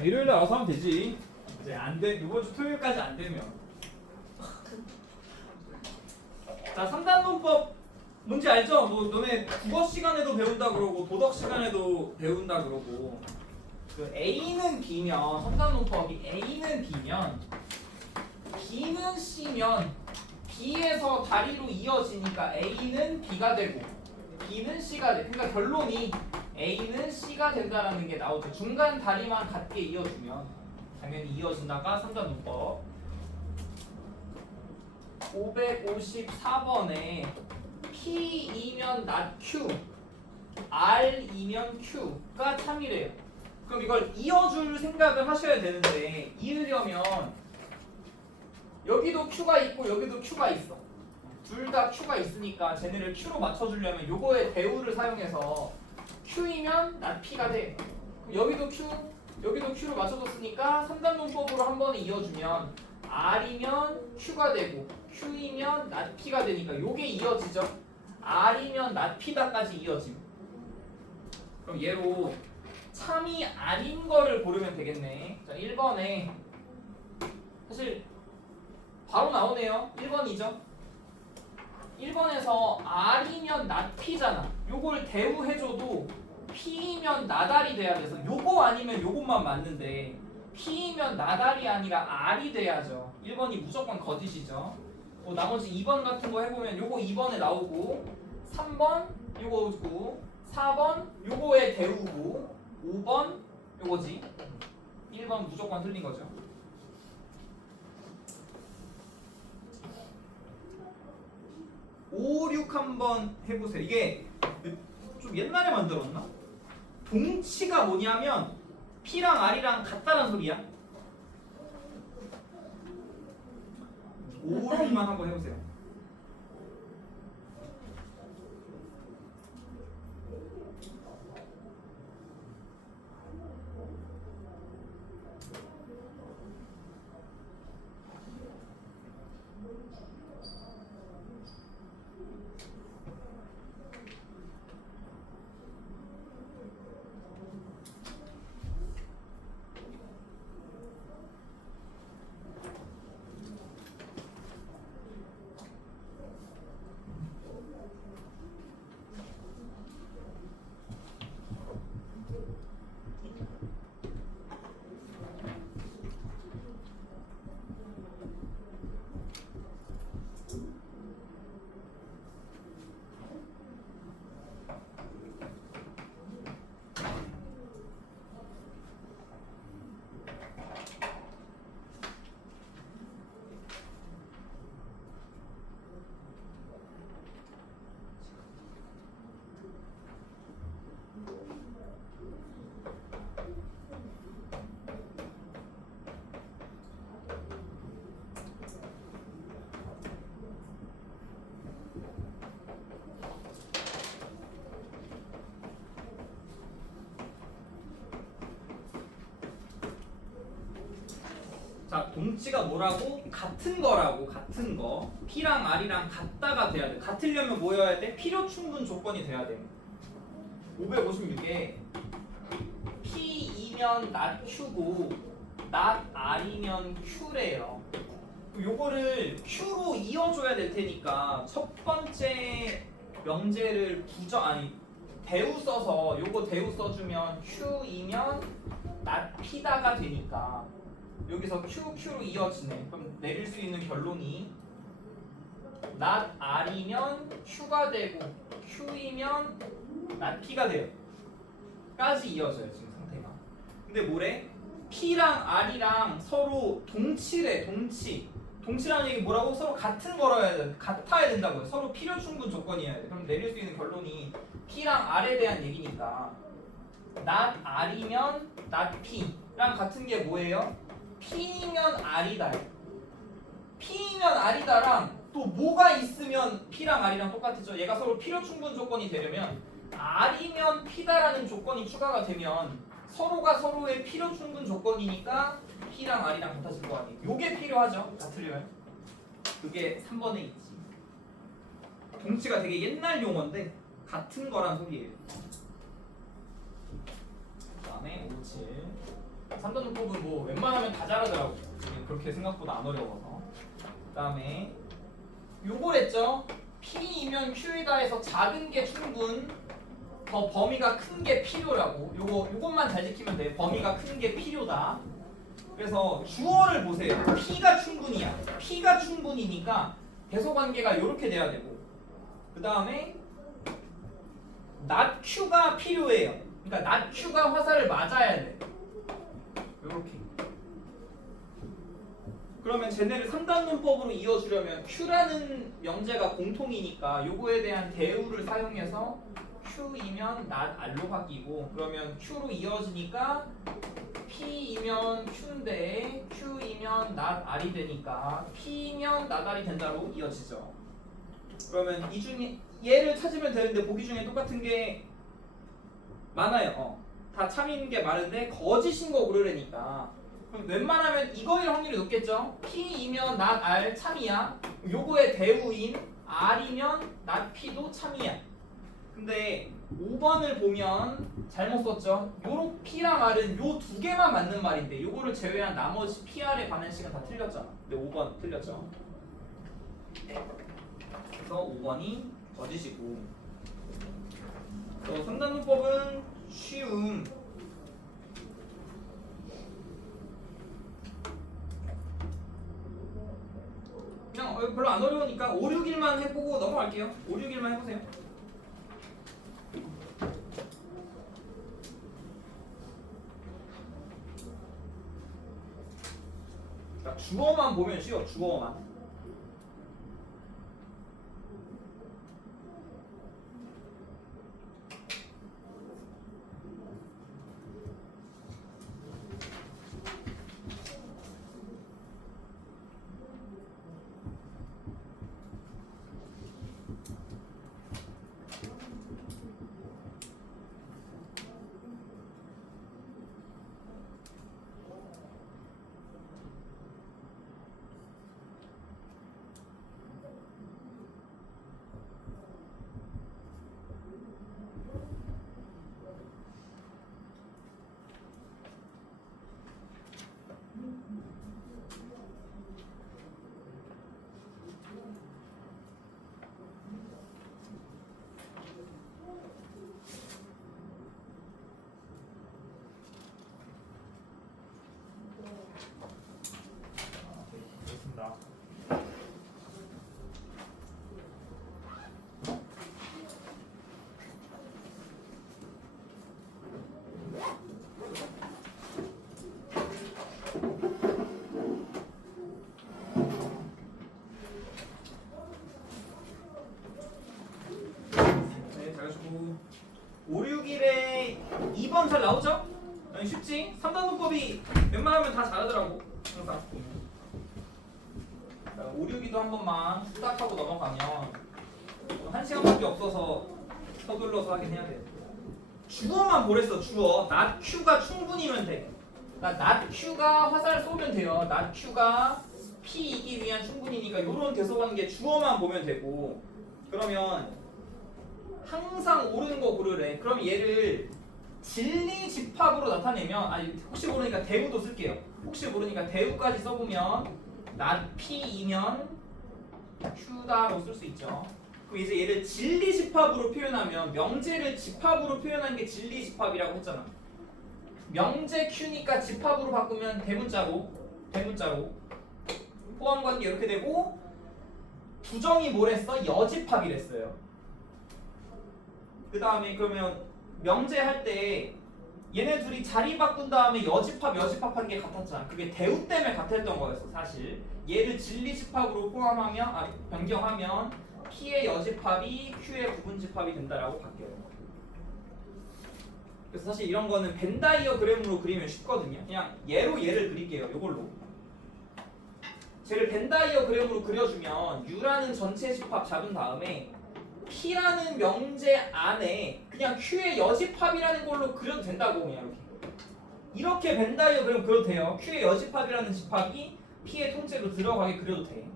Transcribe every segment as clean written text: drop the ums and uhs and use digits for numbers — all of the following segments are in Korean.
일요일에 와서 하면 되지. 이제 안 돼. 이번 주 토요일까지 안 되면. 자, 3단 문법 뭔지 알죠? 뭐 너네 국어 시간에도 배운다 그러고 도덕 시간에도 배운다 그러고. 그 A는 B면 3단 문법이 A는 B면 B는 C면 B에서 다리로 이어지니까 A는 B가 되고 B는 C가 돼. 그러니까 결론이 A는 C가 된다라는 게 나오죠. 중간 다리만 같게 이어주면 당연히 이어진다가 3단 문법. 554번에 P이면 not Q, R이면 Q가 참이래요. 그럼 이걸 이어줄 생각을 하셔야 되는데 이으려면 여기도 Q가 있고 여기도 Q가 있어. 둘 다 Q가 있으니까 쟤네를 Q로 맞춰주려면 요거의 대우를 사용해서 Q이면 not P가 돼. 여기도 Q, 여기도 Q로 맞춰줬으니까 3단 문법으로 한 번에 이어주면 R이면 Q가 되고 Q이면 not P가 되니까 요게 이어지죠. R이면 not P다까지 이어짐. 그럼 얘로 참이 아닌 거를 고르면 되겠네. 자, 1번에 사실 바로 나오네요. 1번이죠. 1번에서 R이면 not P잖아. 요걸 대우해줘도 P이면 나달이 돼야 돼서 요거 아니면 요것만 맞는데 P이면 나달이 아니라 R이 돼야죠. 1번이 무조건 거짓이죠. 나머지 2번 같은 거 해보면 요거 2번에 나오고 3번 요거고 4번 요거에 대우고 5번 요거지. 1번 무조건 틀린 거죠. 5, 6 한번 해보세요. 이게 좀 옛날에 만들었나? 동치가 뭐냐면 P랑 R이랑 같다는 소리야. 5, 6만 한번 해보세요. 자, 동치가 뭐라고? 같은 거라고. 같은 거. P랑 R이랑 같다가 돼야 돼. 같으려면 뭐여야 돼? 필요 충분 조건이 돼야 돼. 556에 P이면 not Q고 not R이면 Q래요. 요거를 Q로 이어줘야 될 테니까 첫 번째 명제를 대우 써서 요거 대우 써주면 Q이면 not P다가 되니까 여기서 Q로 이어지네. 그럼 내릴 수 있는 결론이 not R이면 Q가 되고 Q이면 not P가 돼요. 까지 이어져요 지금 상태가. 근데 뭐래? P랑 R이랑 서로 동치래. 동치라는 얘기 뭐라고? 서로 같은 거라야 돼. 같아야 된다고요. 서로 필요 충분 조건이어야 돼. 그럼 내릴 수 있는 결론이 P랑 R에 대한 얘기니까 not R이면 not P랑 같은 게 뭐예요? P면 R이다. P면 R이다랑 또 뭐가 있으면 P랑 R이랑 똑같죠. 얘가 서로 필요 충분 조건이 되려면 R이면 P다라는 조건이 추가가 되면 서로가 서로의 필요 충분 조건이니까 P랑 R이랑 같아질 거 아니에요. 요게 필요하죠. 같으려면. 그게 3번에 있지. 동치가 되게 옛날 용어인데 같은 거란 소리예요. 그 다음에 5, 7 3단원법은 뭐 웬만하면 다 잘하더라고. 그렇게 생각보다 안 어려워서. 그다음에 요걸 했죠. P이면 Q이다 해서 작은 게 충분, 더 범위가 큰 게 필요라고. 요것만 잘 지키면 돼. 범위가 큰 게 필요다. 그래서 주어를 보세요. P가 충분이야. P가 충분이니까 대소관계가 이렇게 돼야 되고, 그 다음에 not Q가 필요해요. 그러니까 not Q가 화살을 맞아야 돼. 이렇게. 그러면 쟤네를 3단론법으로 이어주려면 Q라는 명제가 공통이니까 요거에 대한 대우를 사용해서 Q이면 not R로 바뀌고, 그러면 Q로 이어지니까 P이면 Q인데 Q이면 not R이 되니까 P면 not R이 된다로 이어지죠. 그러면 이 중에 얘를 찾으면 되는데 보기 중에 똑같은 게 많아요. 다 참인 게 많은데 거짓인 거 고르려니까 그럼 웬만하면 이거일 확률이 높겠죠. P이면 not R 참이야. 요거의 대우인 R이면 not P도 참이야. 근데 5번을 보면 잘못 썼죠. 요로 P랑 R은 요 두 개만 맞는 말인데 요거를 제외한 나머지 PR에 관한 식은 다 틀렸잖아. 근데 5번 틀렸죠. 그래서 5번이 거짓이고, 또 3단원법은 쉬움. 그냥 별로 안 어려우니까 5, 6일만 해보고 넘어갈게요. 5, 6일만 해보세요. 그러니까 주어만 보면 쉬워. 주어만. 네, 잘하시고 5, 6일에 2번 잘 나오죠? 아니, 쉽지? 3단원법이 웬만하면 다 잘하더라고 항상. 5, 6이도 한 번만 후딱 하고 넘어가면 1시간밖에 없어서 서둘러서 하긴 해야 돼. 주어만 보랬어. 주어 not Q가 충분이면 돼. 그러니까 not Q가 화살을 쏘면 돼요. not Q가 P이기 위한 충분이니까 이런 대소관계 주어만 보면 되고, 그러면 항상 옳은 거 고르래. 그럼 얘를 진리 집합으로 나타내면, 아니 혹시 모르니까 대우도 쓸게요. 혹시 모르니까 대우까지 써보면 not P이면 Q다로 쓸 수 있죠. 그럼 이제 얘를 진리 집합으로 표현하면, 명제를 집합으로 표현한 게 진리 집합이라고 했잖아. 명제 Q니까 집합으로 바꾸면 대문자로 포함관계 이렇게 되고, 부정이 뭐랬어? 여집합이랬어요. 그 다음에 그러면 명제 할 때 얘네 둘이 자리 바꾼 다음에 여집합한 게 같았잖아. 그게 대우 때문에 같았던 거였어 사실. 얘를 진리 집합으로 포함하면, 변경하면 P의 여집합이 Q의 부분집합이 된다라고 바뀌어요. 그래서 사실 이런 거는 벤 다이어그램으로 그리면 쉽거든요. 그냥 얘를 그릴게요. 요걸로. 쟤를 벤 다이어그램으로 그려주면 U라는 전체 집합 잡은 다음에 P라는 명제 안에 그냥 Q의 여집합이라는 걸로 그려도 된다고. 그냥 이렇게 벤 다이어그램 그려도 돼요. Q의 여집합이라는 집합이 P의 통째로 들어가게 그려도 돼.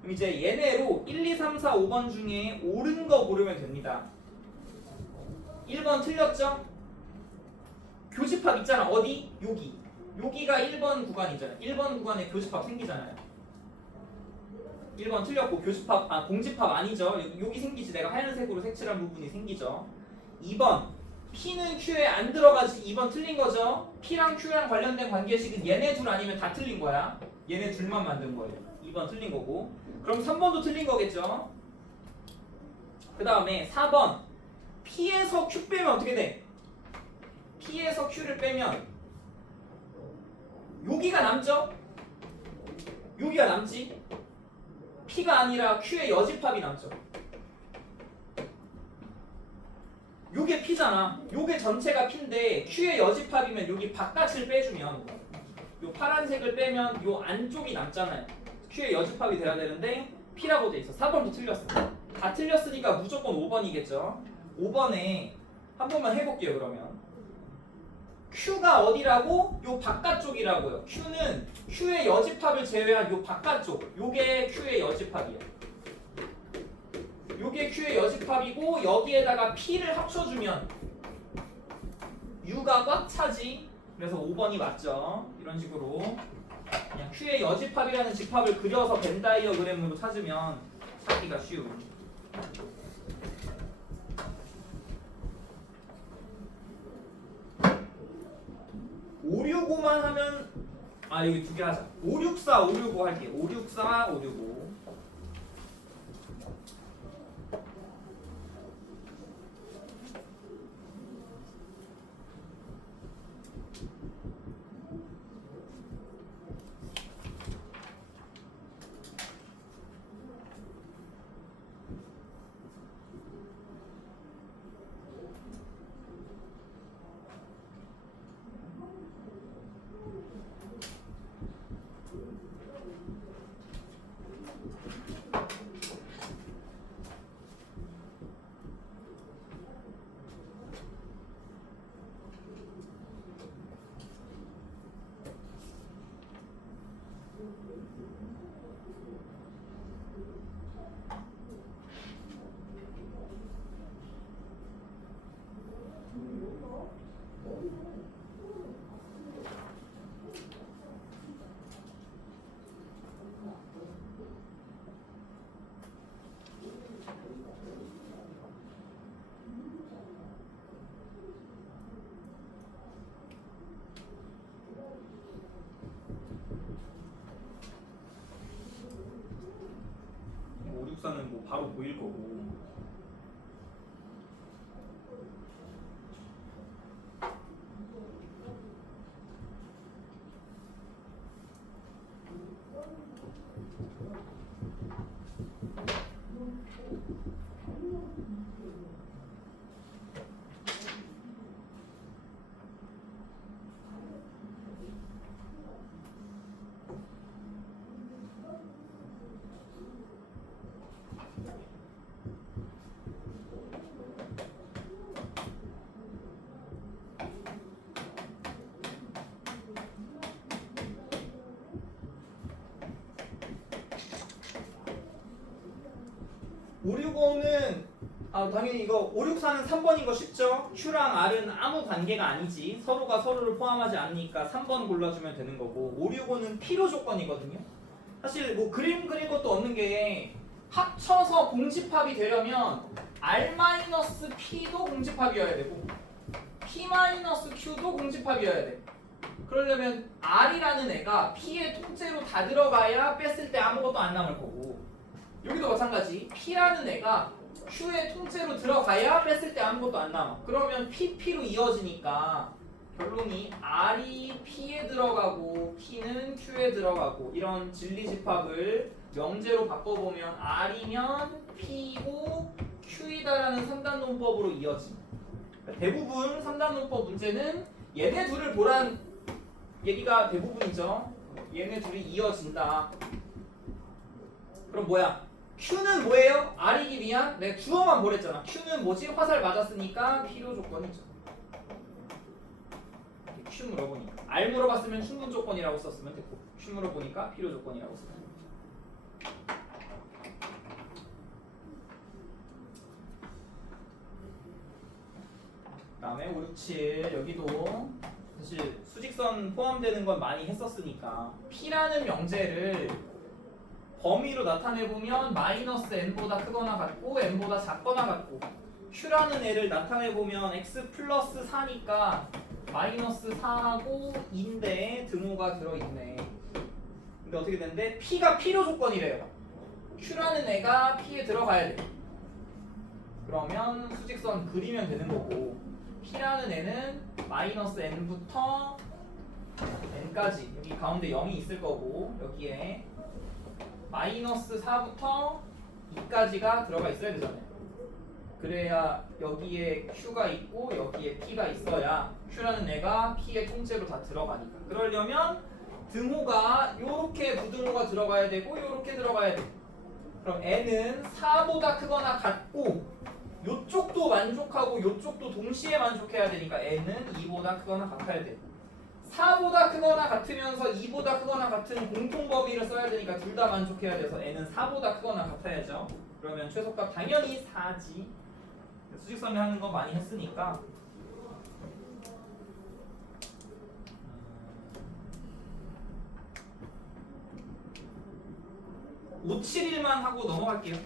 그럼 이제 얘네로 1, 2, 3, 4, 5번 중에 옳은 거 고르면 됩니다. 1번 틀렸죠? 교집합 있잖아. 어디? 여기. 여기가 1번 구간이잖아. 1번 구간에 교집합 생기잖아요. 1번 틀렸고 교집합 공집합 아니죠. 여기 생기지. 내가 하얀색으로 색칠한 부분이 생기죠. 2번 P는 Q에 안 들어가지. 2번 틀린 거죠. P랑 Q랑 관련된 관계식은 얘네 둘 아니면 다 틀린 거야. 얘네 둘만 만든 거예요. 2번 틀린 거고. 그럼 3번도 틀린 거겠죠. 그 다음에 4번 P에서 Q 빼면 어떻게 돼? P에서 Q를 빼면 여기가 남죠? 여기가 남지? P가 아니라 Q의 여집합이 남죠. 요게 P잖아. 요게 전체가 P인데 Q의 여집합이면 여기 바깥을 빼주면 요 파란색을 빼면 요 안쪽이 남잖아요. Q의 여집합이 돼야 되는데 P라고 돼 있어. 4번도 틀렸어. 다 틀렸으니까 무조건 5번이겠죠. 5번에 한 번만 해볼게요. 그러면 Q가 어디라고? 요 바깥쪽이라고요. Q는 Q의 여집합을 제외한 요 바깥쪽. 요게 Q의 여집합이야. 요게 Q의 여집합이고 여기에다가 P를 합쳐주면 U가 꽉 차지. 그래서 5번이 맞죠. 이런 식으로 그냥 Q의 여집합이라는 집합을 그려서 벤 다이어그램으로 찾으면 찾기가 쉬운. 565만 하면 여기 두 개 하자. 564, 565 할게요. 564, 565. 는 뭐 바로 보일 거고. (565는) 당연히 이거 564는 3번인 거 쉽죠? Q랑 R은 아무 관계가 아니지. 서로가 서로를 포함하지 않으니까 3번 골라주면 되는 거고, 565는 필요 조건이거든요. 사실 뭐 그림 그릴 것도 없는 게 합쳐서 공집합이 되려면 R-P도 공집합이어야 되고 P-Q도 공집합이어야 돼. 그러려면 R이라는 애가 P의 통째로 다 들어가야 뺐을 때 아무것도 안 남을 거고, 여기도 마찬가지. P라는 애가 Q의 통째로 들어가야 뺐을 때 아무것도 안 남아. 그러면 PP로 이어지니까 결론이 R이 P에 들어가고 P는 Q에 들어가고, 이런 진리집합을 명제로 바꿔보면 R이면 P고 Q이다라는 3단 논법으로 이어짐. 대부분 3단 논법 문제는 얘네 둘을 보란 얘기가 대부분이죠. 얘네 둘이 이어진다. 그럼 뭐야? Q는 뭐예요? R이기 위한? 내가 주어만 보랬잖아. Q는 뭐지? 화살 맞았으니까 필요 조건이죠. Q 물어보니까. R 물어봤으면 충분 조건이라고 썼으면 됐고, Q 물어보니까 필요 조건이라고 쓰면 됩니다. 다음에 5, 6, 7 여기도 사실 수직선 포함되는 건 많이 했었으니까 P라는 명제를 범위로 나타내보면 마이너스 n보다 크거나 같고 n보다 작거나 같고 Q라는 애를 나타내보면 x 플러스 4니까 마이너스 4하고 2인데 등호가 들어있네. 근데 어떻게 되는데 P가 필요 조건이래요. Q라는 애가 P에 들어가야 돼. 그러면 수직선 그리면 되는 거고 P라는 애는 마이너스 n부터 n까지 여기 가운데 0이 있을 거고 여기에 마이너스 4부터 2까지가 들어가 있어야 되잖아요. 그래야 여기에 Q가 있고 여기에 P가 있어야 Q라는 애가 P의 통째로 다 들어가니까. 그러려면 등호가 요렇게 부등호가 들어가야 되고 요렇게 들어가야 돼. 그럼 n은 4보다 크거나 같고 요쪽도 만족하고 요쪽도 동시에 만족해야 되니까 n은 2보다 크거나 같아야 돼. 4보다 크거나 같으면서 2보다 크거나 같은 공통범위를 써야 되니까 둘 다 만족해야 돼서 n은 4보다 크거나 같아야죠. 그러면 최소값 당연히 4지. 수직선을 하는 거 많이 했으니까 571만 하고 넘어갈게요.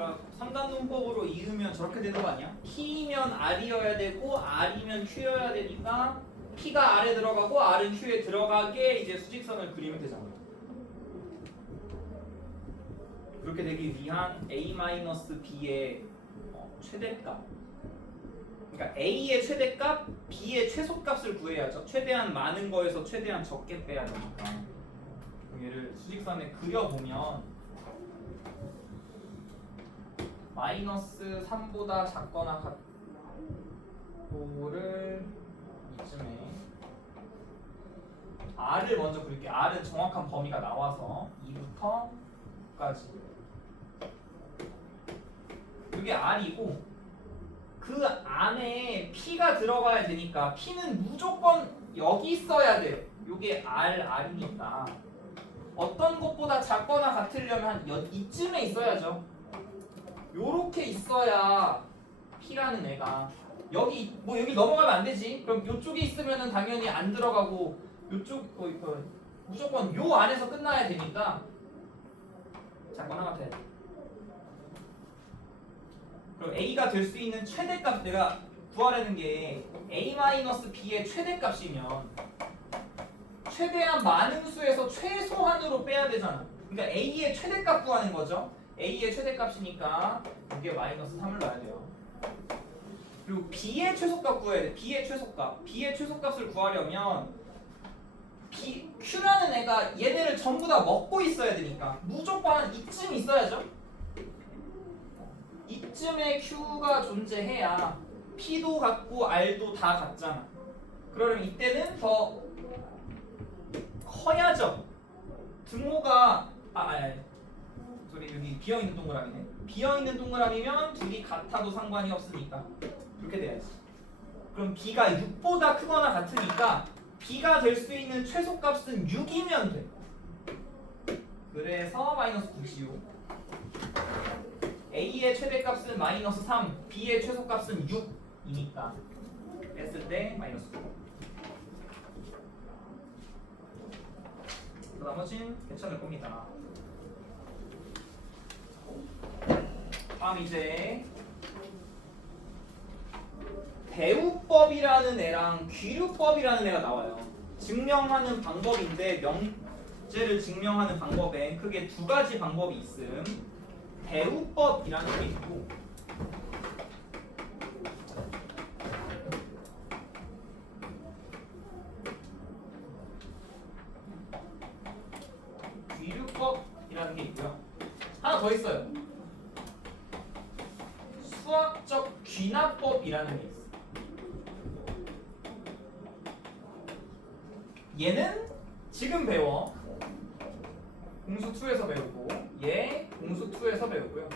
그러니까 3단 논법으로 이으면 저렇게 되는 거 아니야? P면 R이어야 되고 R이면 Q여야 되니까 P가 R에 들어가고 R은 Q에 들어가게 이제 수직선을 그리면 되잖아. 그렇게 되기 위한 A-B의 최대값. 그러니까 A의 최대값, B의 최소값을 구해야죠. 최대한 많은 거에서 최대한 적게 빼야 되니까. 얘를 수직선에 그려보면 마이너스 3보다 작거나 같고를 이쯤에 R을 먼저 그릴게요. R은 정확한 범위가 나와서 2부터까지 이게 R이고 그 안에 P가 들어가야 되니까 P는 무조건 여기 있어야 돼. 이게 R이니까 어떤 것보다 작거나 같으려면 한 이쯤에 있어야죠. 요렇게 있어야 P라는 애가 여기 여기 넘어가면 안 되지. 그럼 요쪽에 있으면은 당연히 안 들어가고 요쪽 무조건 요 안에서 끝나야 되니까 작거나 같아야 돼. 그럼 a가 될 수 있는 최대값 내가 구하려는 게 a-b의 최대값이면 최대한 많은 수에서 최소한으로 빼야 되잖아. 그러니까 a의 최대값 구하는 거죠. a의 최대값이니까 여기에 마이너스 3을 넣어야 돼요. 그리고 b의 최소값 구해야 돼. b의 최소값. b의 최소값을 구하려면 q라는 애가 얘네를 전부 다 먹고 있어야 되니까 무조건 한 이쯤 있어야죠. 이쯤에 q가 존재해야 p도 같고 r도 다 같잖아. 그러면 이때는 더 커야죠. 등호가 소리 여기 비어있는 동그라미네. 비어있는 동그라미면 둘이 같아도 상관이 없으니까 그렇게 돼야지. 그럼 b가 6보다 크거나 같으니까 b가 될 수 있는 최소값은 6이면 돼. 그래서 마이너스 9시요. a의 최대값은 마이너스 3, b의 최소값은 6이니까 뺐을 때 마이너스 9. 나머진 괜찮을 겁니다. 다음 이제 대우법이라는 애랑 귀류법이라는 애가 나와요. 증명하는 방법인데 명제를 증명하는 방법엔 크게 두 가지 방법이 있음. 대우법이라는 게 있고 귀류법이라는 게 있고요. 하나 더 있어요. 수학적 귀납법이라는 게 있어요. 얘는 지금 배워. 공수 2에서 배우고 얘 공수 2에서 배우고요.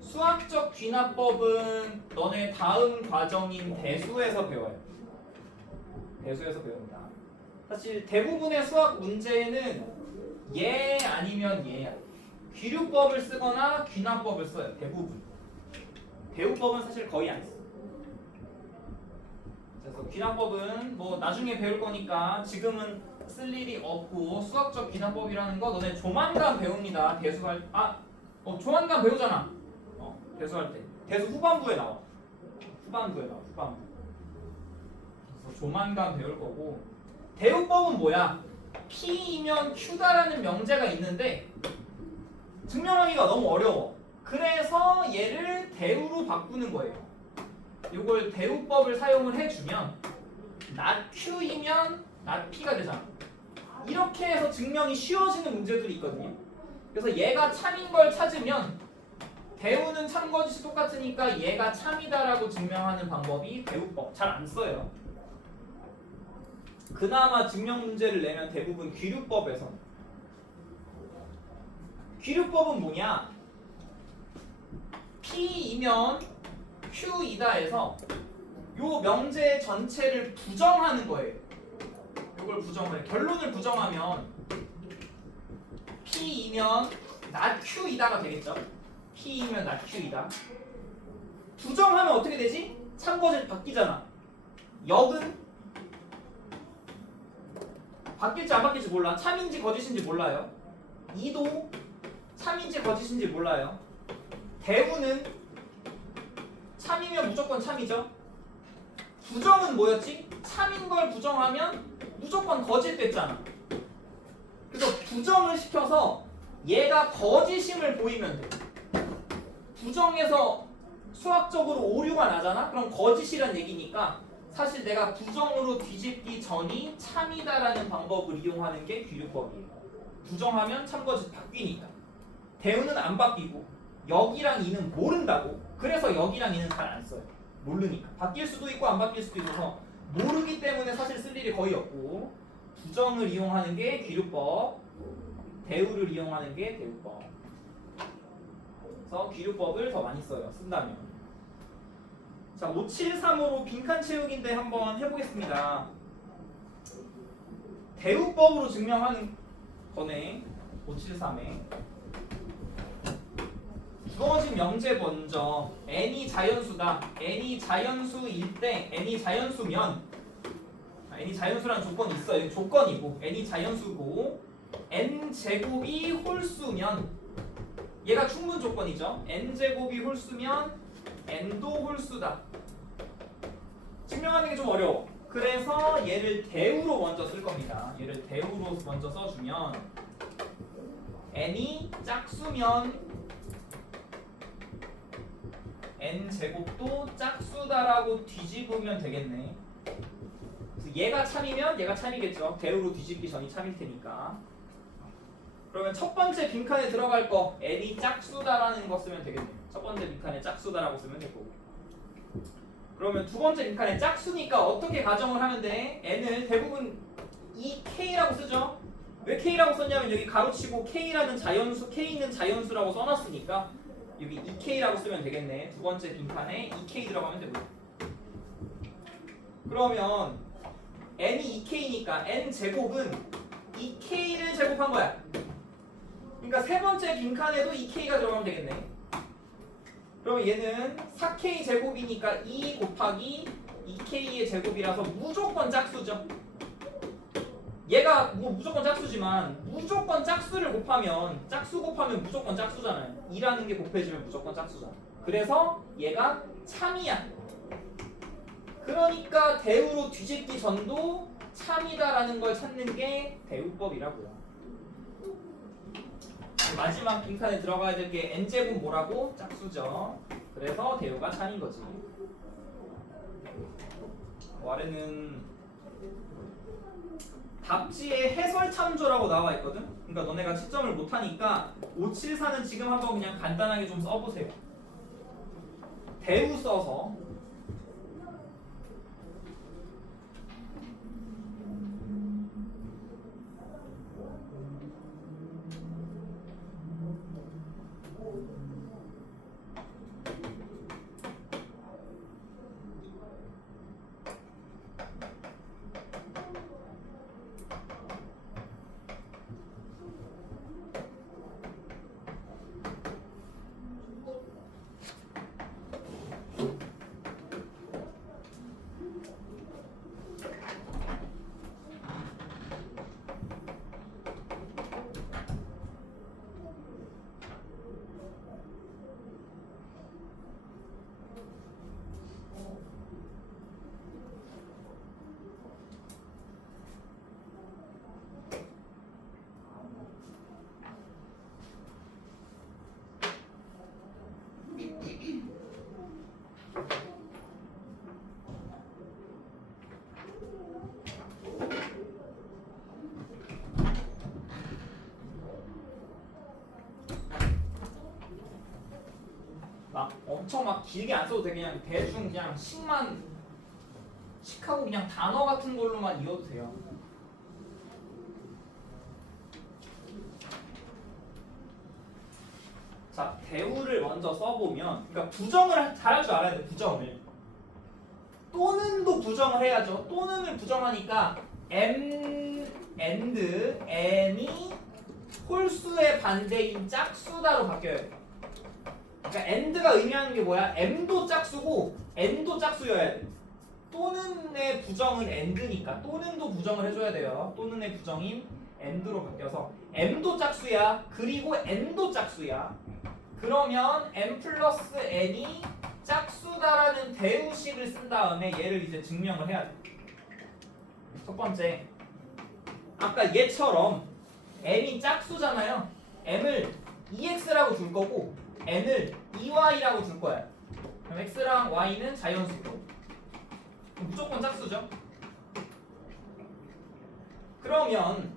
수학적 귀납법은 너네 다음 과정인 대수에서 배워요. 대수에서 배웁니다. 사실 대부분의 수학 문제는 얘 아니면 얘야. 귀류법을 쓰거나 귀납법을 써요. 대부분. 대우법은 사실 거의 안 써. 그래서 귀납법은 뭐 나중에 배울 거니까 지금은 쓸 일이 없고 수학적 귀납법이라는 거 너네 조만간 배웁니다. 대수할 조만간 배우잖아. 대수할 때. 대수 후반부에 나와. 후반부에. 그래서 조만간 배울 거고. 대우법은 뭐야? P이면 Q다라는 명제가 있는데 증명하기가 너무 어려워. 그래서 얘를 대우로 바꾸는 거예요. 이걸 대우법을 사용을 해주면 not Q이면 not P가 되잖아. 이렇게 해서 증명이 쉬워지는 문제들이 있거든요. 그래서 얘가 참인 걸 찾으면 대우는 참거짓이 똑같으니까 얘가 참이다라고 증명하는 방법이 대우법. 잘 안 써요. 그나마 증명 문제를 내면 대부분 귀류법에서. 귀류법은 뭐냐? P이면 Q이다 해서 요 명제 전체를 부정하는 거예요. 요걸 부정을 해. 결론을 부정하면 P이면 not Q이다가 되겠죠? P이면 not Q이다. 부정하면 어떻게 되지? 참거짓 바뀌잖아. 역은 바뀔지 안 바뀔지 몰라. 참인지 거짓인지 몰라요. 이도 참인지 거짓인지 몰라요. 대우는 참이면 무조건 참이죠. 부정은 뭐였지? 참인 걸 부정하면 무조건 거짓 됐잖아. 그래서 부정을 시켜서 얘가 거짓임을 보이면 돼. 부정에서 수학적으로 오류가 나잖아? 그럼 거짓이란 얘기니까 사실 내가 부정으로 뒤집기 전이 참이다라는 방법을 이용하는 게 귀류법이에요. 부정하면 참거짓 바뀌니까. 대우는 안 바뀌고 역이랑 이는 모른다고. 그래서 역이랑 이는 잘 안 써요. 모르니까. 바뀔 수도 있고 안 바뀔 수도 있어서 모르기 때문에 사실 쓸 일이 거의 없고 부정을 이용하는 게 귀류법, 대우를 이용하는 게 대우법. 그래서 귀류법을 더 많이 써요. 쓴다면. 자, 573으로 빈칸 채우기인데 한번 해보겠습니다. 대우법으로 증명하는 거네. 573에 주어진 명제 먼저 n이 자연수다. n이 자연수일 때 n이 자연수면 n이 자연수라는 조건이 있어요. 조건이고 n이 자연수고 n 제곱이 홀수면 얘가 충분 조건이죠. n제곱이 홀수면 n도 홀수다. 증명하는 게 좀 어려워. 그래서 얘를 대우로 먼저 쓸 겁니다. 얘를 대우로 먼저 써주면 n이 짝수면 n제곱도 짝수다라고 뒤집으면 되겠네. 그래서 얘가 참이면 얘가 참이겠죠. 대우로 뒤집기 전이 참일 테니까. 그러면 첫 번째 빈칸에 들어갈 거 n이 짝수다라는 거 쓰면 되겠네. 첫 번째 빈칸에 짝수다라고 쓰면 될 거고. 그러면 두 번째 빈칸에 짝수니까 어떻게 가정을 하면 돼? n을 대부분 2k라고 쓰죠. 왜 k라고 썼냐면 여기 가로치고 k라는 자연수, k는 자연수라고 써놨으니까 여기 2k라고 쓰면 되겠네. 두 번째 빈칸에 2k 들어가면 되고요. 그러면 n이 2k니까 n 제곱은 2k를 제곱한 거야. 그러니까 세 번째 빈칸에도 2k가 들어가면 되겠네. 그럼 얘는 4k 제곱이니까 2 곱하기 2k의 제곱이라서 무조건 짝수죠. 얘가 뭐 무조건 짝수지만 무조건 짝수를 곱하면 짝수 곱하면 무조건 짝수잖아요. 2라는 게 곱해지면 무조건 짝수잖아. 그래서 얘가 참이야. 그러니까 대우로 뒤집기 전도 참이다라는 걸 찾는 게 대우법이라고요. 마지막 빈칸에 들어가야 될 게 n제곱 뭐라고? 짝수죠. 그래서 대우가 참인 거지. 아래는 답지에 해설 참조라고 나와 있거든. 그러니까 너네가 채점을 못하니까 574는 지금 한번 그냥 간단하게 좀 써보세요. 대우 써서 막 엄청 막 길게 안 써도 돼. 그냥 대충 그냥 식하고 그냥 단어 같은 걸로만 이어도 돼요. 자, 대우를 먼저 써보면, 그러니까 부정을 잘할 줄 알아야 돼. 부정을. 또는도 부정을 해야죠. 또는을 부정하니까 m, and, n이 홀수의 반대인 짝수다로 바뀌어야 돼. 그러니까 and가 의미하는 게 뭐야? m도 짝수고 n도 짝수여야 돼. 또는의 부정은 and니까 또는도 부정을 해줘야 돼요. 또는의 부정인 and로 바뀌어서 m도 짝수야. 그리고 n도 짝수야. 그러면 m 플러스 n이 짝수다라는 대우식을 쓴 다음에 얘를 이제 증명을 해야 돼. 첫 번째, 아까 얘처럼 m이 짝수잖아요. m을 ex라고 줄 거고 n을 2y라고 줄 거야. 그럼 x랑 y는 자연수고 무조건 짝수죠. 그러면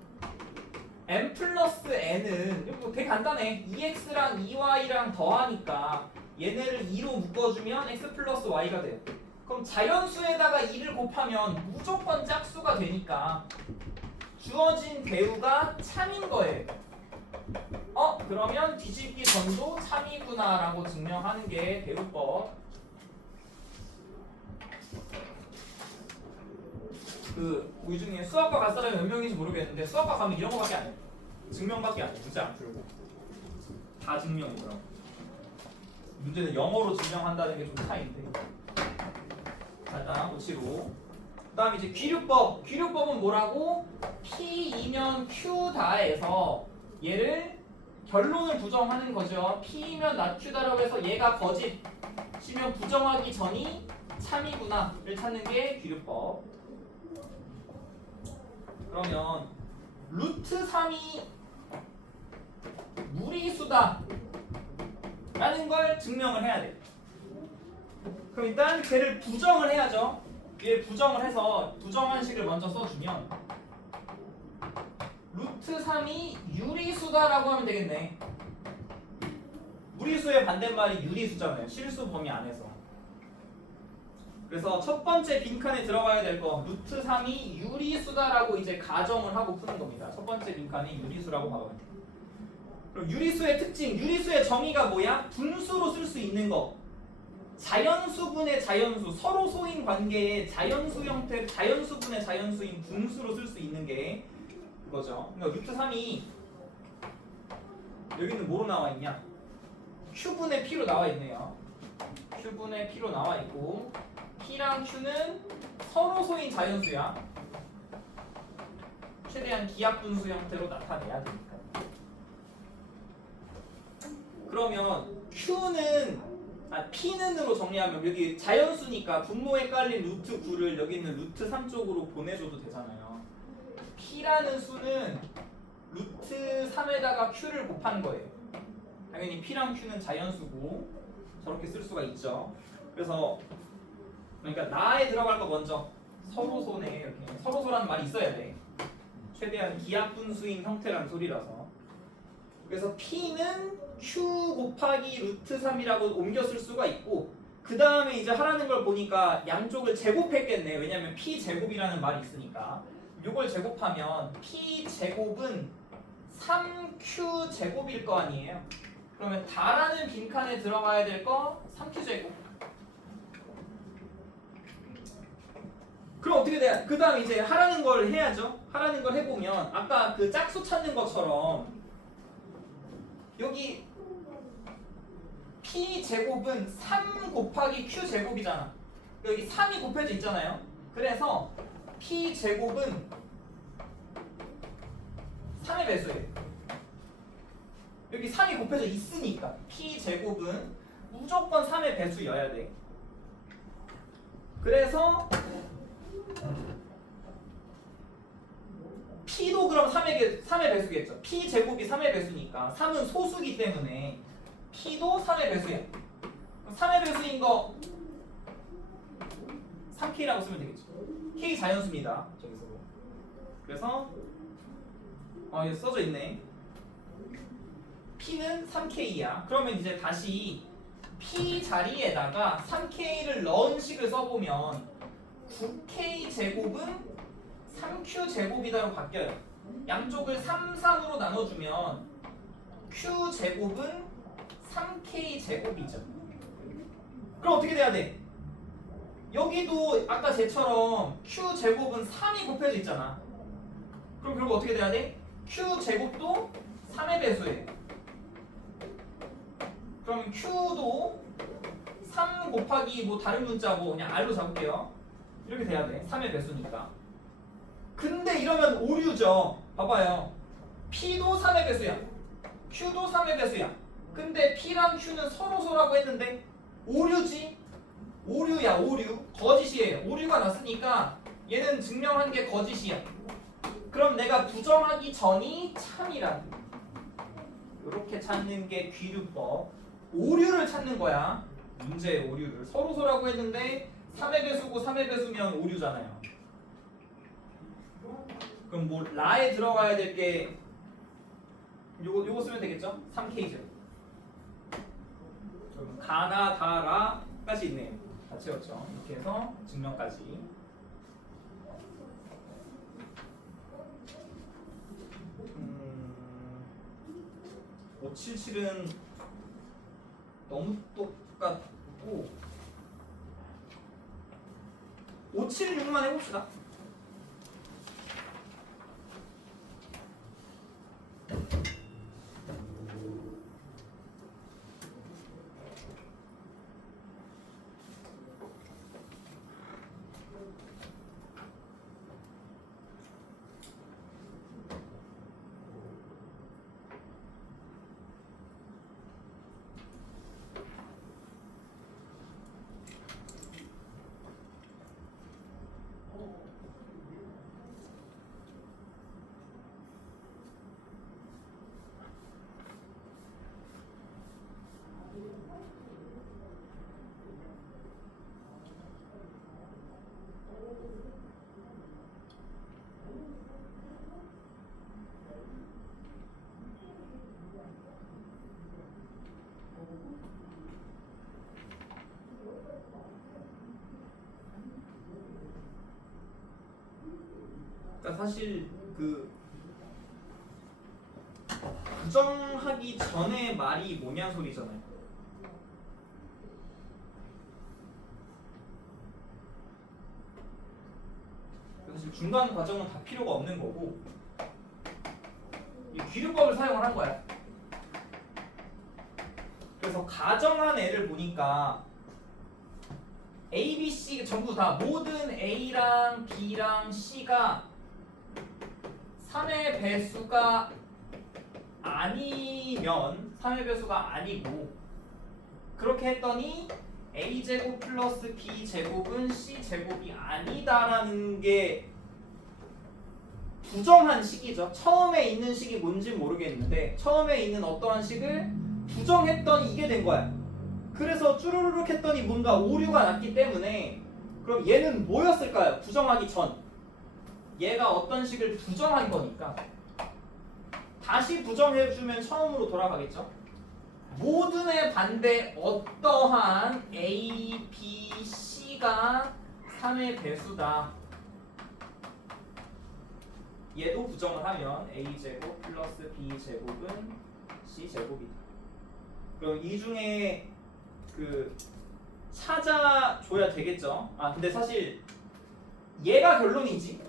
m 플러스 n은 이거 되게 간단해. 2x랑 2y랑 더하니까 얘네를 2로 묶어주면 x 플러스 y가 돼요. 그럼 자연수에다가 2를 곱하면 무조건 짝수가 되니까 주어진 대우가 참인 거예요. 그러면 뒤집기 전도 참이구나 라고 증명하는 게 대우법. 우리 중에 수학과 갈 사람이 몇 명인지 모르겠는데 수학과 가면 이런 거밖에 안 해. 증명밖에 안 해. 문제 안 풀고 다 증명이더라고. 문제는 영어로 증명한다는 게 좀 차이인데. 자, 일단 고치로. 그 다음에 이제 귀류법. 귀류법은 뭐라고? P이면 Q다에서 얘를 결론을 부정하는 거죠. P면 낮추다라고 해서 얘가 거짓이면 부정하기 전이 참이구나를 찾는 게 귀류법. 그러면 루트 3이 무리수다 라는 걸 증명을 해야 돼. 그럼 일단 걔를 부정을 해야죠. 얘 부정을 해서 부정한식을 먼저 써주면 루트 3이 유리수다라고 하면 되겠네. 무리수의 반대말이 유리수잖아요. 실수 범위 안에서. 그래서 첫 번째 빈칸에 들어가야 될 거 루트 3이 유리수다라고 이제 가정을 하고 푸는 겁니다. 첫 번째 빈칸이 유리수라고 봐요. 그럼 유리수의 특징, 유리수의 정의가 뭐야? 분수로 쓸 수 있는 거. 자연수분의 자연수, 서로 소인 관계의 자연수 형태, 자연수분의 자연수인 분수로 쓸 수 있는 게 그거죠. 그러니까 루트 3이 여기는 뭐로 나와 있냐? Q분의 P로 나와 있네요. Q분의 P로 나와 있고 P랑 Q는 서로 소인 자연수야. 최대한 기하분수 형태로 나타내야 되니까. 그러면 P는으로 정리하면 여기 자연수니까 분모에 깔린 루트 9를 여기 있는 루트 3 쪽으로 보내줘도 되잖아요. P라는 수는 루트 3에다가 Q를 곱한 거예요. 당연히 P랑 Q는 자연수고 저렇게 쓸 수가 있죠. 그래서 그러니까 나에 들어갈 거 먼저 서로소네 이렇게 서로소라는 말이 있어야 돼. 최대한 기하분수인 형태라는 소리라서. 그래서 P는 Q 곱하기 루트 3이라고 옮겨 쓸 수가 있고 그 다음에 이제 하라는 걸 보니까 양쪽을 제곱했겠네. 왜냐면 P 제곱이라는 말이 있으니까 이걸 제곱하면 P 제곱은 3Q 제곱일 거 아니에요. 그러면 다라는 빈칸에 들어가야 될 거 3Q 제곱. 그럼 어떻게 돼요? 그 다음 이제 하라는 걸 해야죠. 하라는 걸 해보면 아까 그 짝수 찾는 것처럼 여기 P 제곱은 3 곱하기 Q 제곱이잖아. 여기 3이 곱해져 있잖아요. 그래서 P 제곱은 3의 배수예요. 여기 3이 곱해져 있으니까 P 제곱은 무조건 3의 배수여야 돼. 그래서 P도 그럼 3의 배수겠죠. P 제곱이 3의 배수니까 3은 소수기 때문에 P도 3의 배수야. 3의 배수인 거 3K라고 쓰면 되겠죠. K 자연수입니다. 저기서도. 그래서 여기 써져 있네. P는 3K야. 그러면 이제 다시 P 자리에다가 3K를 넣은 식을 써보면 9K 제곱은 3Q 제곱이다로 바뀌어요. 양쪽을 3, 3으로 나눠주면 Q 제곱은 3K 제곱이죠. 그럼 어떻게 돼야 돼? 여기도 아까 쟤처럼 Q 제곱은 3이 곱해져 있잖아. 그럼 결국 어떻게 돼야 돼? Q 제곱도 3의 배수예요. 그럼 Q도 3 곱하기 뭐 다른 문자고 그냥 R로 잡을게요. 이렇게 돼야 돼. 3의 배수니까. 근데 이러면 오류죠. 봐봐요. P도 3의 배수야. Q도 3의 배수야. 근데 P랑 Q는 서로소라고 했는데 오류지? 오류야 오류. 거짓이에요. 오류가 났으니까 얘는 증명한 게 거짓이야. 그럼 내가 부정하기 전이 참이라. 이렇게 찾는 게 귀류법. 오류를 찾는 거야. 문제의 오류를. 서로소라고 했는데 3의 배수고 3의 배수면 오류잖아요. 그럼 뭐 라에 들어가야 될 게 요거 쓰면 되겠죠? 3K죠. 그럼 가나 다라까지 있네요. 다 채웠죠. 이렇게 해서 증명까지. 577은 너무 똑같고 576만 해봅시다. 그러니까 사실 그 부정하기 전에 말이 뭐냐 소리잖아요. 사실 중간 과정은 다 필요가 없는 거고 이 귀류법을 사용을 한 거야. 그래서 가정한 애를 보니까 A, B, C 전부 다 모든 A랑 B랑 C가 3의 배수가 아니면 3의 배수가 아니고 그렇게 했더니 A제곱 플러스 B제곱은 C제곱이 아니다라는 게 부정한 식이죠. 처음에 있는 식이 뭔지 모르겠는데 처음에 있는 어떠한 식을 부정했더니 이게 된 거야. 그래서 쭈루루룩 했더니 뭔가 오류가 났기 때문에 그럼 얘는 뭐였을까요? 부정하기 전 얘가 어떤 식을 부정한 거니까 다시 부정해주면 처음으로 돌아가겠죠. 모든의 반대 어떠한 A, B, C가 3의 배수다. 얘도 부정을 하면 A제곱 플러스 B제곱은 C제곱이다. 그럼 이 중에 그 찾아줘야 되겠죠. 아 근데 사실 얘가 결론이지.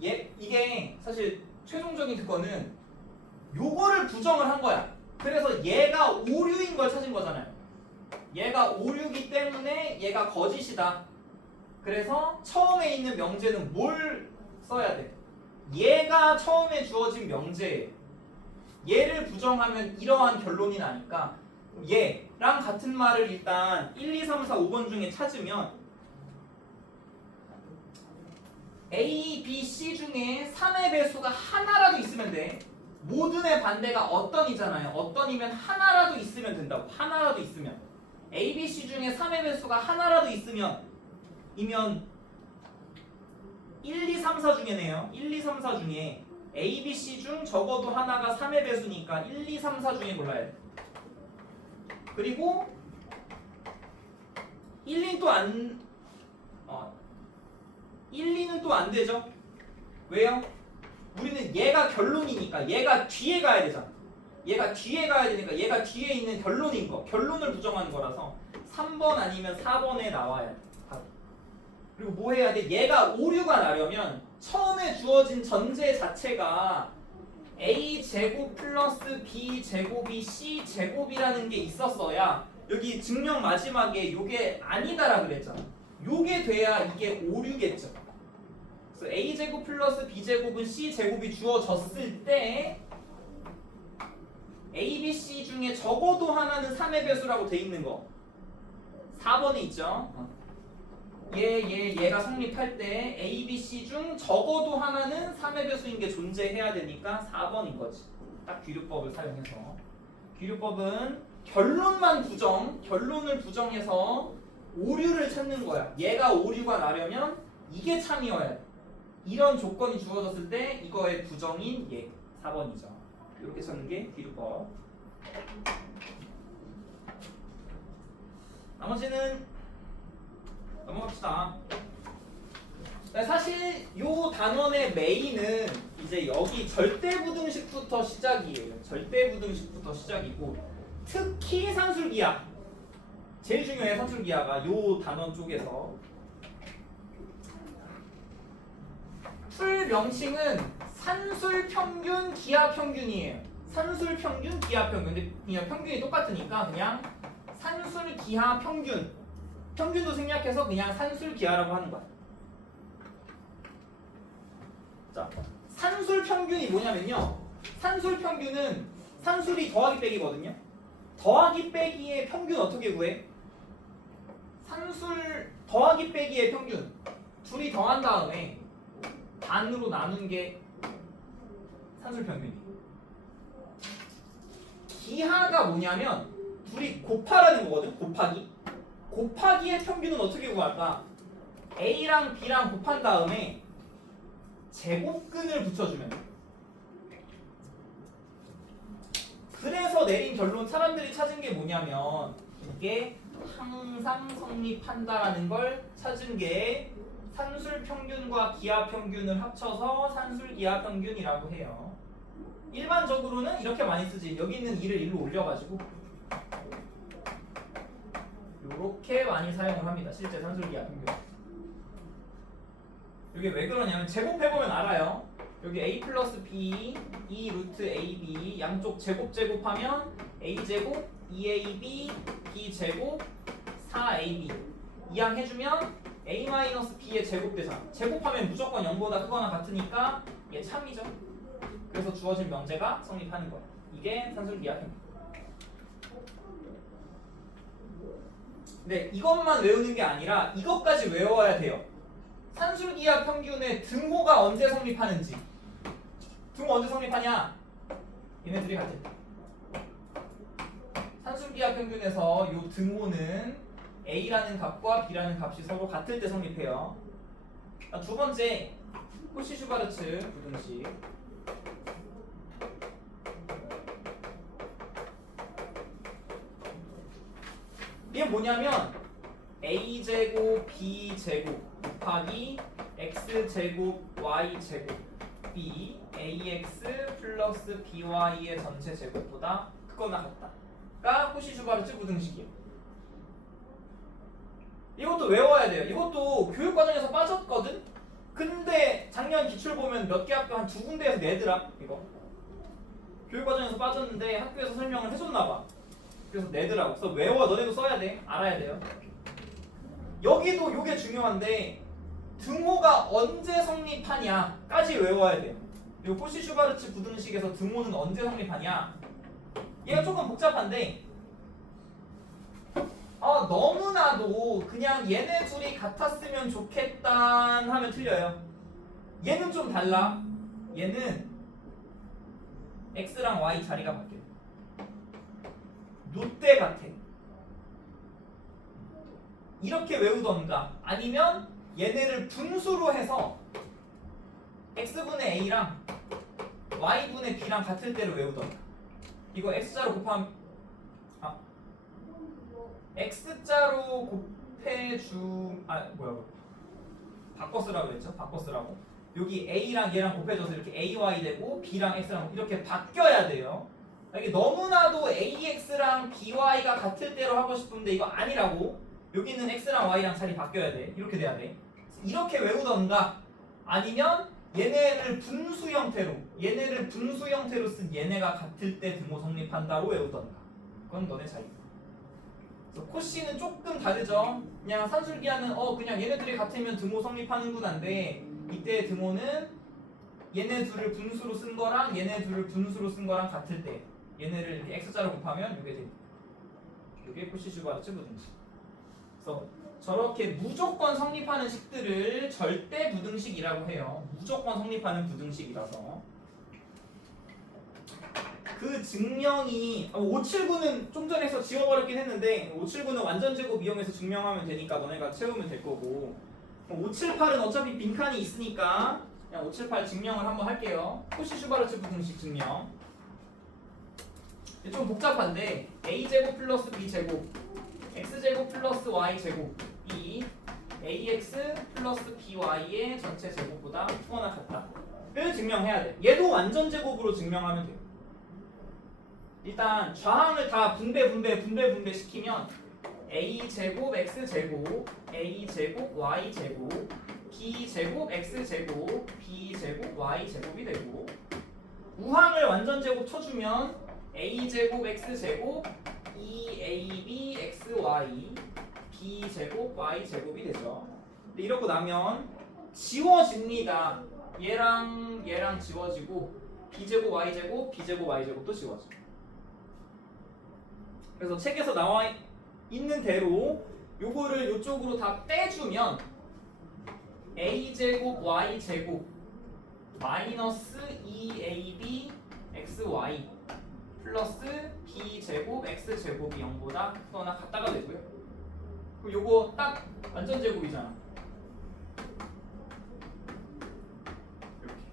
이게 사실 최종적인 특권은 요거를 부정을 한 거야. 그래서 얘가 오류인 걸 찾은 거잖아요. 얘가 오류기 때문에 얘가 거짓이다. 그래서 처음에 있는 명제는 뭘 써야 돼? 얘가 처음에 주어진 명제예요. 얘를 부정하면 이러한 결론이 나니까 얘랑 같은 말을 일단 1, 2, 3, 4, 5번 중에 찾으면 A, B, C 중에 3의 배수가 하나라도 있으면 돼. 모든의 반대가 어떤이잖아요. 어떤이면 하나라도 있으면 된다고. 하나라도 있으면 A, B, C 중에 3의 배수가 하나라도 있으면 이면 1, 2, 3, 4 중에네요. 1, 2, 3, 4 중에 A, B, C 중 적어도 하나가 3의 배수니까 1, 2, 3, 4 중에 골라야 돼. 그리고 1, 2는 또 안 1, 2는 또 안 되죠. 왜요? 우리는 얘가 결론이니까 얘가 뒤에 가야 되잖아. 얘가 뒤에 가야 되니까 얘가 뒤에 있는 결론인 거. 결론을 부정하는 거라서 3번 아니면 4번에 나와야 돼. 그리고 뭐 해야 돼? 얘가 오류가 나려면 처음에 주어진 전제 자체가 A제곱 플러스 B제곱이 C제곱이라는 게 있었어야 여기 증명 마지막에 요게 아니다라 그랬잖아. 요게 돼야 이게 오류겠죠. 그래서 A제곱 플러스 B제곱은 C제곱이 주어졌을 때 A, B, C 중에 적어도 하나는 3의 배수라고 돼 있는 거 4번에 있죠. 얘가 성립할 때 A, B, C 중 적어도 하나는 3의 배수인 게 존재해야 되니까 4번인 거지. 딱 귀류법을 사용해서. 귀류법은 결론만 결론을 부정해서 오류를 찾는 거야. 얘가 오류가 나려면 이게 참이어야 돼. 이런 조건이 주어졌을 때 이거의 부정인 얘 4번이죠. 이렇게 찾는 게 귀류법. 나머지는 넘어갑시다. 사실 요 단원의 메인은 이제 여기 절대부등식부터 시작이에요. 절대부등식부터 시작이고 특히 산술기하 제일 중요해. 산술기하가 요 단원 쪽에서 풀 명칭은 산술평균, 기하평균이에요. 산술평균, 기하평균. 근데 그냥 평균이 똑같으니까 그냥 산술기하평균. 평균도 생략해서 그냥 산술기하라고 하는 거야. 자, 산술평균이 뭐냐면요. 산술평균은 산술이 더하기 빼기거든요. 더하기 빼기의 평균 어떻게 구해? 산술 더하기 빼기의 평균. 둘이 더한 다음에 반으로 나눈 게 산술평균이에요. 기하가 뭐냐면 둘이 곱하라는 거거든. 곱하기의 평균은 어떻게 구할까? A랑 B랑 곱한 다음에 제곱근을 붙여주면 돼. 그래서 내린 결론 사람들이 찾은 게 뭐냐면 이게 항상 성립한다라는 걸 찾은 게 산술 평균과 기하 평균을 합쳐서 산술 기하 평균이라고 해요. 일반적으로는 이렇게 많이 쓰지. 여기 있는 2를 1로 올려가지고 이렇게 많이 사용을 합니다. 실제 산술 기하 평균. 이게 왜 그러냐면 제곱해보면 알아요. 여기 a 플러스 b 2 루트 ab 양쪽 제곱하면 a제곱 2ab b제곱 4ab 이항 해주면 a-b의 제곱되잖아. 제곱하면 무조건 0보다 크거나 같으니까 얘 참이죠. 그래서 주어진 명제가 성립하는 거야. 이게 산술기하 평균. 근데 이것만 외우는 게 아니라 이것까지 외워야 돼요. 산술기하 평균의 등호가 언제 성립하는지. 등호 언제 성립하냐? 얘네들이 같을 때. 산술기하 평균에서 이 등호는 a라는 값과 b라는 값이 서로 같을 때 성립해요. 두 번째, 코시-슈바르츠 부등식. 이게 뭐냐면 a제곱 b제곱 곱하기 x제곱 y제곱이 ax 플러스 by의 전체 제곱보다 크거나 같다가 코시-슈바르츠 부등식이에요. 이것도 외워야 돼요. 이것도 교육과정에서 빠졌거든? 근데 작년 기출 보면 몇 개 학교 한 2군데에서 내더라. 이거 교육과정에서 빠졌는데 학교에서 설명을 해줬나봐. 그래서 내더라고. 그래서 외워. 너네도 써야 돼. 알아야 돼요. 여기도 요게 중요한데 등호가 언제 성립하냐까지 외워야 돼요. 요 코시-슈바르츠 부등식에서 등호는 언제 성립하냐. 얘가 조금 복잡한데 너무나도 그냥 얘네 둘이 같았으면 좋겠다 하면 틀려요. 얘는 좀 달라. 얘는 x랑 y 자리가 바뀌어요. 롯데 같아. 이렇게 외우던가 아니면 얘네를 분수로 해서 x분의 a랑 y분의 b랑 같을 때로 외우던가. 이거 x자로 곱하면 x자로 바꿔 쓰라고 했죠? 바꿔 쓰라고. 여기 a랑 얘랑 곱해져서 이렇게 ay 되고 b랑 x랑 이렇게 바뀌어야 돼요. 이게 너무나도 ax랑 by가 같을 때로 하고 싶은데 이거 아니라고. 여기는 x랑 y랑 자리 바뀌어야 돼. 이렇게 돼야 돼. 이렇게 외우던가 아니면 얘네를 분수 형태로 쓴 얘네가 같을 때 등호 성립한다고 외우던가. 그건 너네 자유. 코시는 조금 다르죠. 그냥 산술기하는 그냥 얘네들이 같으면 등호 성립하는구나인데 이때 등호는 얘네 둘을 분수로 쓴 거랑 얘네 둘을 분수로 쓴 거랑 같을 때 얘네를 이렇게 x자로 곱하면 이게 됩니다. 이게 코시-슈바르츠 부등식. 그래서 저렇게 무조건 성립하는 식들을 절대 부등식이라고 해요. 무조건 성립하는 부등식이라서. 그 증명이 579는 좀 전에 해서 지워버렸긴 했는데 579는 완전 제곱 이용해서 증명하면 되니까 너네가 채우면 될 거고 578은 어차피 빈칸이 있으니까 그냥 578 증명을 한번 할게요. 코시-슈바르츠 부등식 증명. 좀 복잡한데 a제곱 플러스 b제곱 x제곱 플러스 y제곱이 ax 플러스 by의 전체 제곱보다 크거나 같다를 증명해야 돼. 얘도 완전 제곱으로 증명하면 돼요. 일단 좌항을 다 분배 시키면 a제곱 x제곱 a제곱 y제곱 b제곱 x제곱 b제곱 y제곱이 되고 우항을 완전 제곱 쳐주면 a제곱 x제곱 2ab xy b제곱 y제곱이 되죠. 근데 이러고 나면 지워집니다. 얘랑 지워지고 b제곱 y제곱 b제곱 y제곱도 지워져. 그래서 책에서 나와 있는 대로 요거를 요쪽으로 다 빼주면 a제곱 y제곱 마이너스 2ab xy 플러스 b제곱 x제곱이 0보다 크거나 같다가 되고요. 그럼 요거 딱 완전 제곱이잖아. 이렇게.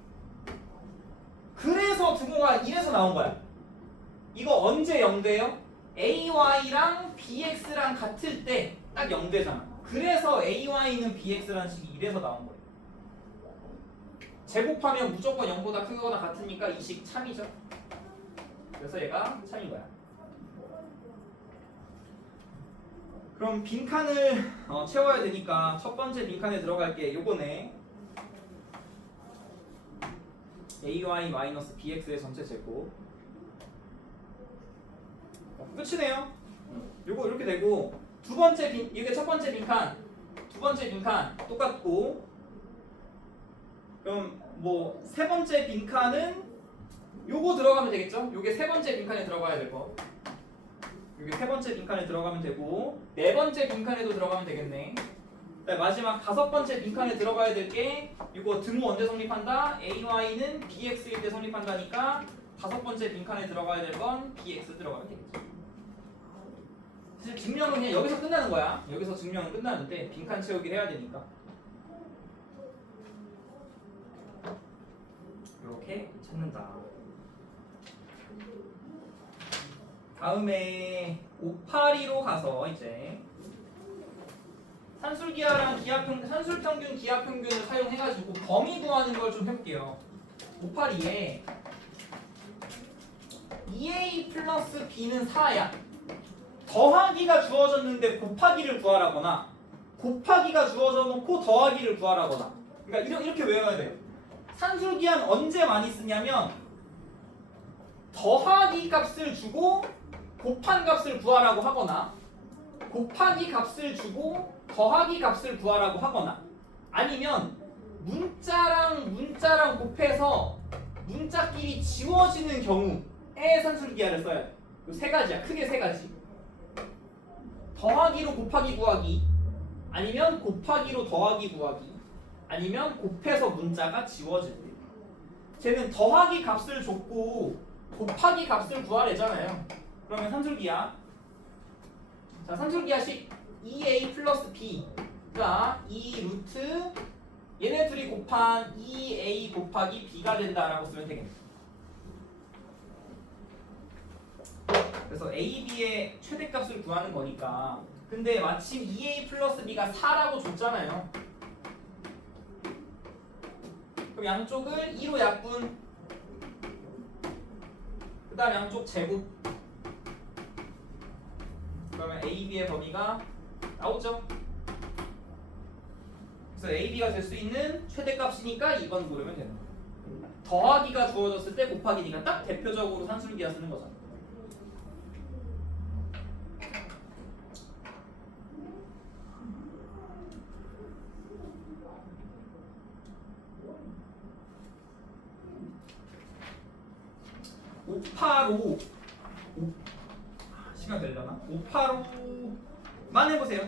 그래서 등호가 이래서 나온 거야. 이거 언제 0돼요? ay랑 bx랑 같을 때 딱 0되잖아. 그래서 AY는 BX라는 식이 이래서 나온 거예요. 제곱하면 무조건 0보다 크거나 같으니까 이 식 참이죠. 그래서 얘가 참인 거야. 그럼 빈칸을 채워야 되니까 첫 번째 빈칸에 들어갈 게 요거네. AY-BX의 전체 제곱. 끝이네요. 요거 이렇게 되고 두 번째 이게 첫 번째 빈칸, 두 번째 빈칸 똑같고, 그럼 뭐 세 번째 빈칸은 요거 들어가면 되겠죠? 요게 세 번째 빈칸에 들어가야 될 거. 요게 세 번째 빈칸에 들어가면 되고 네 번째 빈칸에도 들어가면 되겠네. 마지막 다섯 번째 빈칸에 들어가야 될 게 이거 등호 언제 성립한다? AY는 BX일 때 성립한다니까 다섯 번째 빈칸에 들어가야 될 건 BX 들어가면 되겠죠. 사실 증명은 그냥 여기서 끝나는 거야. 여기서 증명은 끝나는데 빈칸 채우기를 해야 되니까 이렇게 찾는다. 다음에 582로 가서 이제 산술기하랑 산술평균, 기하평균을 사용해가지고 범위 구하는 걸 좀 해볼게요. 582에 2a 플러스 b는 4야. 더하기가 주어졌는데 곱하기를 구하라거나 곱하기가 주어져 놓고 더하기를 구하라거나. 그러니까 이렇게 외워야 돼요. 산술기한 언제 많이 쓰냐면 더하기 값을 주고 곱한 값을 구하라고 하거나 곱하기 값을 주고 더하기 값을 구하라고 하거나 아니면 문자랑 곱해서 문자끼리 지워지는 경우에 산술기하를 써야 돼. 이 세 가지야. 크게 세 가지. 더하기로 곱하기 구하기, 아니면 곱하기로 더하기 구하기, 아니면 곱해서 문자가 지워질 때. 쟤는 더하기 값을 줬고 곱하기 값을 구하래잖아요. 그러면 산술기하. 자, 산술기하식 2a 플러스 b가 2루트 얘네 둘이 곱한 2a 곱하기 b가 된다라고 쓰면 되겠네. 그래서 a, b의 최대값을 구하는 거니까. 근데 마침 2a 플러스 b가 4라고 줬잖아요. 그럼 양쪽을 2로 약분, 그 다음 양쪽 제곱, 그러면 a, b의 범위가 나오죠. 그래서 a, b가 될 수 있는 최대값이니까 2번 고르면 되는 거예요. 더하기가 주어졌을 때 곱하기니까 딱 대표적으로 산술기하 쓰는 거잖아. 시간 되려나? 585만 해보세요.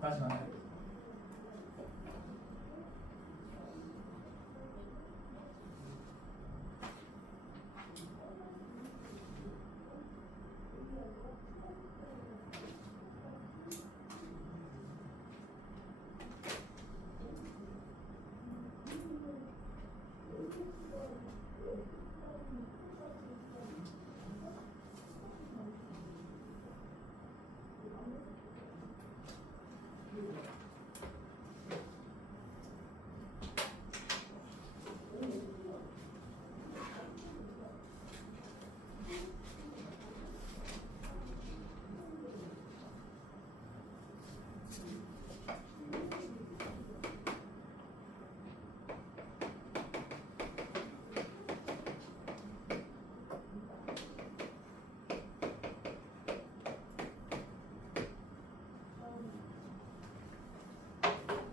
까지만 해.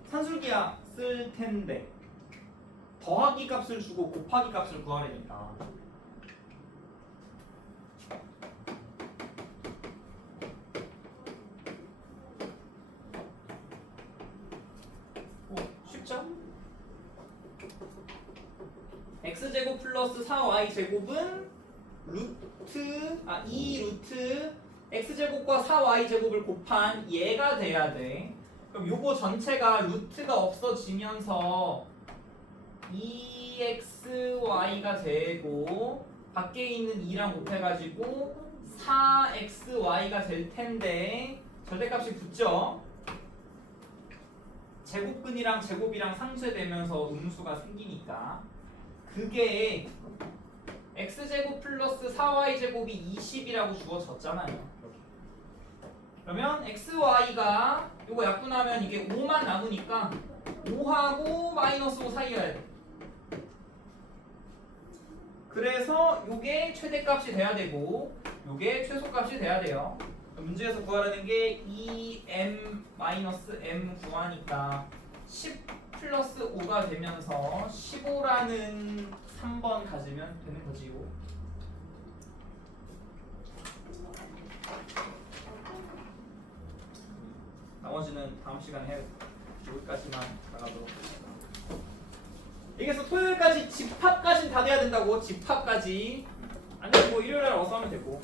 산술기하 쓸 텐데 더하기 값을 주고 곱하기 값을 구하려니까 쉽죠? x제곱 플러스 4y제곱은 2루트 x제곱과 4y제곱을 곱한 얘가 돼야 돼. 그럼 요거 전체가 루트가 없어지면서 2xy가 되고 밖에 있는 2랑 곱해가지고 4xy가 될 텐데 절대값이 붙죠? 제곱근이랑 제곱이랑 상쇄되면서 음수가 생기니까 그게 x제곱 플러스 4y제곱이 20이라고 주어졌잖아요. 그러면 xy가 요거 약분하면 이게 5만 남으니까 5하고 마이너스 5 사이여야 돼. 그래서 요게 최대값이 돼야 되고 요게 최소값이 돼야 돼요. 문제에서 구하라는 게 2m-m 구하니까 10 플러스 5가 되면서 15라는 3번 가지면 되는 거지. 이거. 나머지는 다음 시간에 해야겠다. 여기까지만 나가도록 하겠습니다. 여기서 토요일까지 집합까지는 다 돼야 된다고. 집합까지. 아니면 뭐 일요일날 어서 하면 되고.